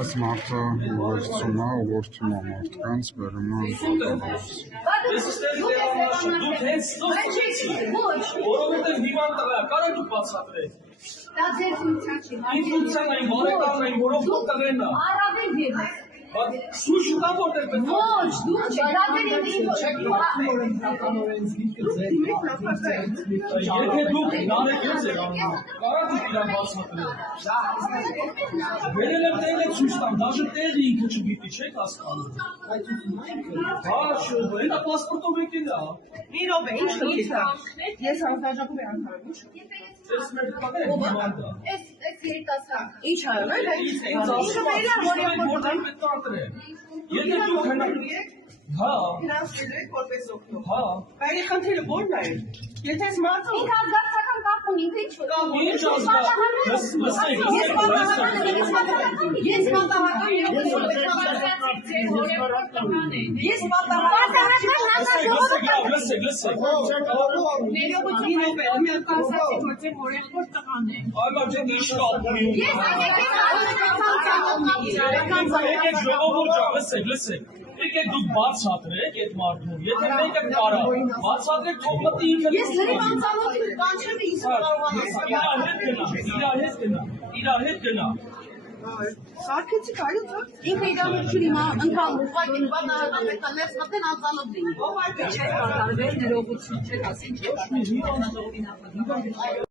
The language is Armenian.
Այս մարդը ուղեկցում է ուղղորդում է մարդկանց բերում է որովհետև հիվանդ տղա կարա դուք բացատրեք։ Դա ձեր ֆունկցիա չի։ Ֆունկցիան այն բարեկամն այն, որով դուք տղեն է։ Առավել ևս։ Սույժ կա որտեղ պետք է։ Ոչ, դուք չեք, դա ձեր Եթե դուք նարեկեց եք անում, կարա դուք իրան բացատրեք։ Վերել եմ տեղը ցույց տամ, դաժե տեղը ինքը չգիտի, չեք հասկանում։ Հա, շուտ, դա պասպորտով եկել է։ Մի րոպե, ինչ խնդիր կա։ Ես հանձնաժողովի անդամ եմ, ինչ։ Ես մեր տղերը հիվանդ է։ Այս երիտասարդ։ Ինչ արել է։ Ինձ ասում է, որտեղ պետք է ընտրել։ Եթե դուք հնարավոր եք, հա, ֆինանսելու եք որպես օգնող։ հա։ Բայց խնդիրը ո՞րն է։ Եթե այս մարդը Ինքը ազգացական կապ ունի, ինքը ինչ որ։ Ինչ ազգա։ Ես պատահական Ես պատահական Լսեք։ ներողություն մի կասացի որ ձեր հորեղբոր տղան է։ Այո, ջան, ինչ կապ ունի։ Ես ժողովուրդ ջան, լսեք։ Եկեք դուք բացատրեք այդ մարդուն, եթե մեկը կարա, բացատրեք թող մտի ինքը։ Ես լրիվ անծանոթ բան չեմ ինձ Իր հետ գնա։ Սարքեցիք այո թող։ ինքը իրավունքին հիմա ընդհանուր ուղղակի բանալը պետք է ներս մտեն անծանոթ լինի։ Ո՞վ այդ Չէ, կատարվել ներողություն, չէ, ասին չէ։